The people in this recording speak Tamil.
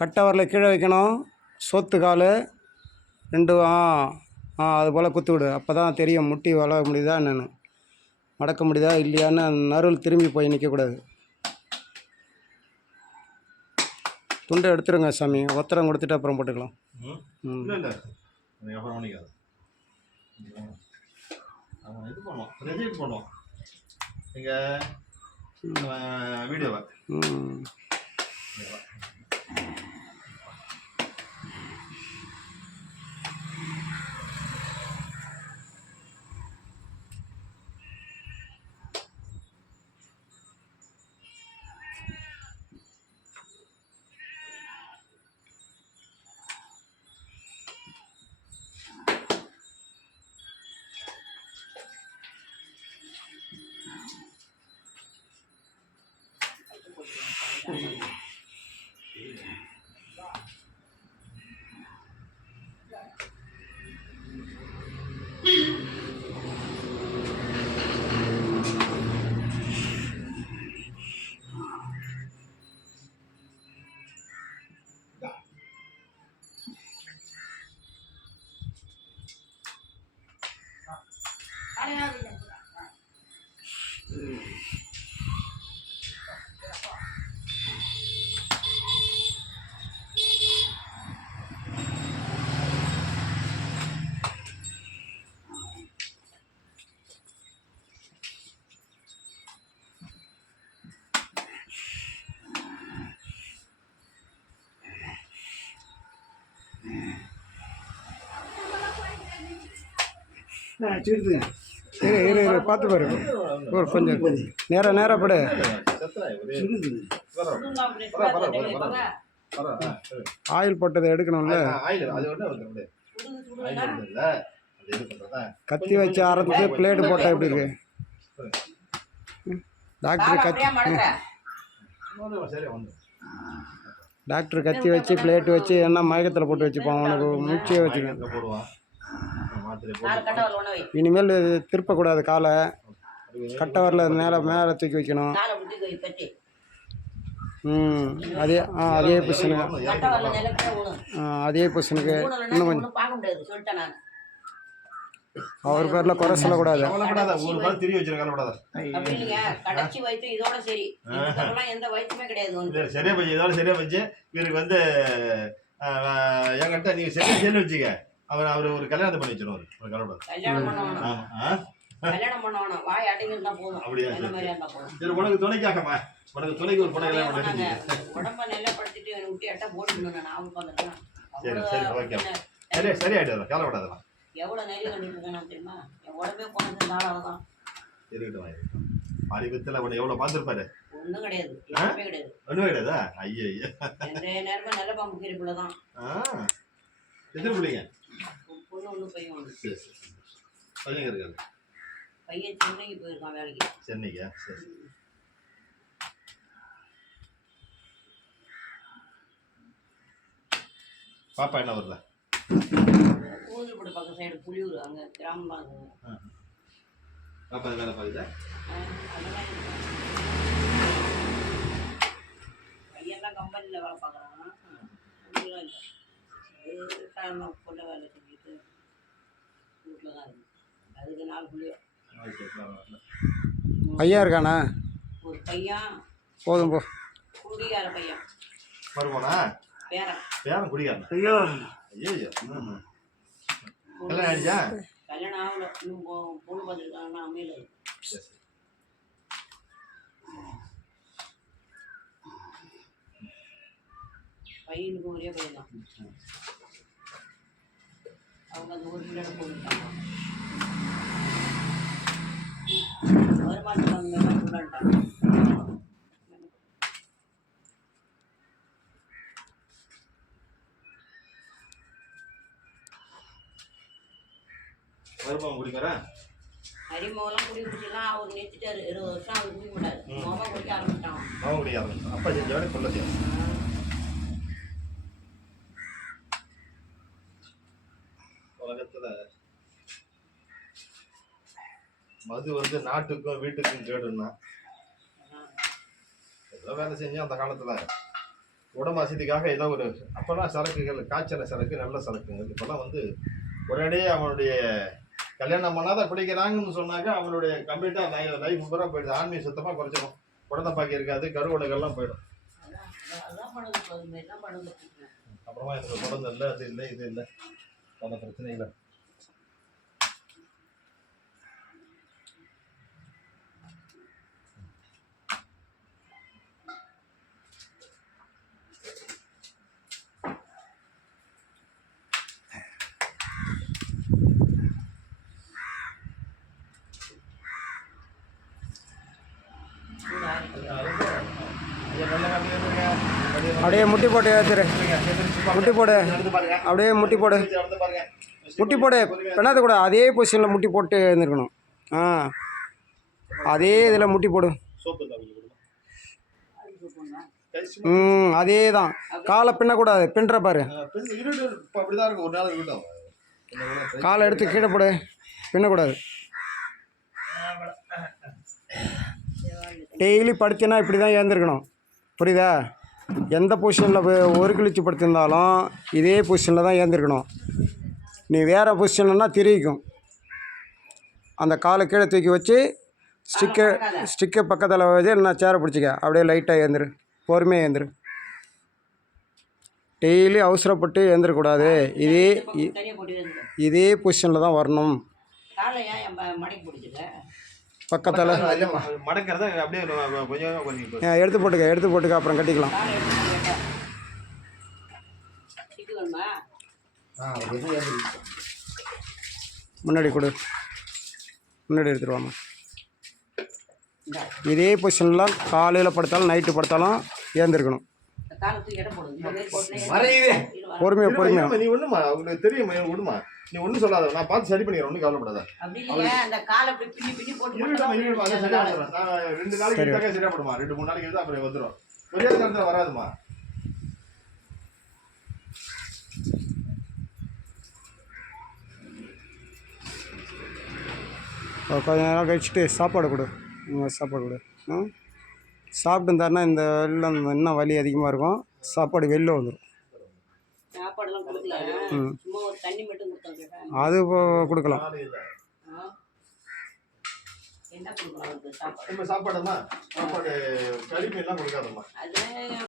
கட்டை வரல கீழே வைக்கணும். சோத்து கால். ரெண்டு ஆ ஆ அது போல் குத்து விடு. அப்போ தான் தெரியும் முட்டி வளர முடியுதா என்னென்னு. மடக்க முடியுதா இல்லையான்னு நறுவில் திரும்பி போய் நிற்கக்கூடாது. துண்டை எடுத்துருங்க சாமி. ஒத்தரம் கொடுத்துட்டு அப்புறம் போட்டுக்கலாம். ம். ம் இரு இரு இரு பார்த்து பாரு. ஒரு கொஞ்சம் நேராக நேராக படு. ஆயில் போட்டதை எடுக்கணும்ல? கத்தி வச்சு ஆரம்பிச்சு பிளேட்டு போட்டால் எப்படி இருக்கு? டாக்டர் கத்தி டாக்டர் கத்தி வச்சு பிளேட்டு வச்சு என்ன மயக்கத்தில் போட்டு வச்சுப்பான்? உனக்கு மூச்சையே வச்சுக்க இனிமேல் திருப்பக்கூடாது காலை. அது கட்டை வரல மேலே மேலே தூக்கி வைக்கணும். ம் அதே ஆ அதே பொசிஷனுக்கு அதே பொசிஷனுக்கு இன்னும் கொஞ்சம். ஒன்றும் பார்க்க முடியாது. சொல்லிட்டேன் நான். அவர் பேரில் குறை சொல்லக்கூடாது. ஒரு மாதிரி திரி வச்சிருக்க கடைச்சி வயிற்று இதோட சரி. எந்த வயிற்றுமே கிடையாது சரியா போச்சு இதோட சரியா போச்சு. இவருக்கு வந்து என்கிட்ட நீங்க சரியா சொல்லி வச்சுக்க. அவர் அவர் ஒரு கல்யாணத்தை பண்ணி வச்சிருவாரு. ஒரு கல்யாணம்? கல்யாணம் பண்ண வேணாம். வாய் அடங்கி இருந்தா போதும். அப்படியா சரி சரி. உனக்கு துணைக்காகமா உனக்கு துணைக்கு ஒரு பொண்ணை கல்யாணம் பண்ணி. உடம்ப நிலைப்படுத்திட்டு விட்டு எட்ட போட்டுக்கணும் நான் பார்த்துட்டேன் சரி, சரி, ஓகே. சரி கவலைப்படாதலாம் எவ்வளோ நெறி இருக்கேன் நான் தெரியுமா? என் உடம்பே போனது நாளாக தான். சரிக்கிட்டு வாங்க அறிவித்தில் உன்னை எவ்வளோ பார்த்துருப்பாரு? ஒன்றும் கிடையாது. கிடையாது. ஒன்றுமே கிடையாதா? ஐயோ ஐயா எந்த நேரமும் நல்ல பாம்பு கீரிப்புல தான். எத்தனை பிள்ளைங்க? ஒன்று பையன் சரி சரி. பையன் சென்னைக்கு போயிருக்கான் வேலைக்கு சென்னைக்கா சரி பாப்பா என்ன வருதா? ஊதுபடி பக்கம் சைடு புளியூர் அங்கே கிராமம் பாப்பா வேலை பார்க்குதா? அதெல்லாம் பையன்லாம் கம்பெனியில் வேலை பார்க்குறான். பொண்ணு இல்லை. வேலை வீட்டில் தான் இருக்கு. அதுக்கு நாலு புள்ளியோ. பையன் இருக்கானா? ஒரு பையன். போதும் போ. குடிகார பையன். வருவானா? பேரன். பேரன் குடிக்காரன் ஐயோ. ஐயோ. கல்யாணம் ஆயிடுச்சா? கல்யாணம் ஆகல. இன்னும் பொ- பொண்ணு பார்த்துருக்காங்கன்னா அமையல சரி சரி. பையனுக்கு ஒரே பையன் தான் அவங்க அந்த ஒரு பிள்ளைட போட்டுட்டாங்க வருமானத்துக்கு அவங்க உள்ளான்ட்டாங்க வருமானம் குடிக்கிறேன் ஹரிமோலாம் குடி குடிச்சுலாம் அவர் நிறுத்திட்டாரு இருபது வருஷம் அவர் குடிக்க மாட்டாரு மொபைல் குடிக்க ஆரம்பிச்சிட்டான். அவன் குடிக்காரன் அப்பா செஞ்ச வேலை கொள்ள செய்யும் உலகத்துல மது வந்து நாட்டுக்கும் வீட்டுக்கும் கேடுன்னா ஏதோ வேலை செஞ்சோம் அந்த காலத்துல உடம்பு அசதிக்காக ஏதோ ஒரு அப்போல்லாம் சரக்குகள் காய்ச்சல சரக்கு நல்ல சரக்குங்க. இப்போல்லாம் வந்து ஒரேடியே அவனுடைய கல்யாணம் பண்ணாத பிடிக்கிறாங்கன்னு சொன்னாக்க அவனுடைய கம்ப்ளீட்டாக லைஃப் பூரா போயிடுது. ஆன்மீக சுத்தமாக குறைச்சிடும் குழந்தை பாக்கி இருக்காது கருவடைகள்லாம் போயிடும். அப்புறமா எனக்கு குழந்தை இல்லை அது இல்லை இது இல்லை. பல பிரச்சனை இல்லை அப்படியே முட்டி போட்டு ஏற்றுரு முட்டி போடு. அப்படியே முட்டி போடு. முட்டி போடு. பெண்ணாத கூட அதே பொசிஷனில் முட்டி போட்டு எழுந்திருக்கணும் ஆ. அதே இதில் முட்டி போடு. ம் அதே தான். காலை பின்னக்கூடாது பின்னுற பாரு. காலை எடுத்து கீழே போடு. பின்னக்கூடாது டெய்லி படுத்தினா இப்படி தான் ஏந்திருக்கணும். புரியுதா? எந்த பொசிஷனில் ஒரு கிழிச்சு படுத்திருந்தாலும் இதே பொசிஷனில் தான் ஏந்திருக்கணும். நீ வேறு பொசிஷன்லனா திரிக்கும். அந்த காலை கீழே தூக்கி வச்சு ஸ்டிக்கை ஸ்டிக்கை பக்கத்தில் வச்சு இல்லைனா சேரை பிடிச்சிக்க. அப்படியே லைட்டாக ஏந்திரு. பொறுமையாக ஏந்திரு. டெய்லி அவசரப்பட்டு ஏந்திரக்கூடாது இதே இதே பொசிஷனில் தான் வரணும். பக்கத்தில். மடக்கிறத அப்படியே கொஞ்சம் கொஞ்சம் எடுத்து போட்டுக்க எடுத்து போட்டுக்க அப்புறம் கட்டிக்கலாம். முன்னாடி கொடு. முன்னாடி இந்த. இதே பொசிஷனில் காலையில் படுத்தாலும் நைட்டு படுத்தாலும் ஏந்திருக்கணும். பொறுமையாக இருமா, நீ ஒண்ணுமா? உங்களுக்கு தெரியுமா விடுமா? நீ ஒண்ணும் சொல்லாத. நான் பார்த்து சரி பண்ணிக்கிறேன் ஒன்றும் கவலைப்படாத. அந்த காலை அப்படி பின்னி பின்னி போட்டு நான் ரெண்டு நாளைக்கு இருந்தாக்க சரியா போடுமா? ரெண்டு மூணு நாளைக்கு இருந்தா அப்புறம் வந்துடும் ஒரே நேரத்தில் வராதுமா? கொஞ்ச நேரம் கழிச்சுட்டு சாப்பாடு கொடு. சாப்பாடு கொடு. சாப்பிட்டு இருந்தாருன்னா இந்த வெளில இன்னும் வலி அதிகமாக இருக்கும். சாப்பாடு வெளில வந்துடும் சாப்பாடெல்லாம் கொடுக்கல. சும்மா ஒரு தண்ணி மட்டும் கொடுத்தோம் கேட்டேன் அது கொடுக்கலாம்? என்ன கொடுக்கலாம்? சாப்பாடு நம்ம சாப்பாடுமா? சாப்பாடு கறி மீன்லாம் கொடுக்காதம்மா. அது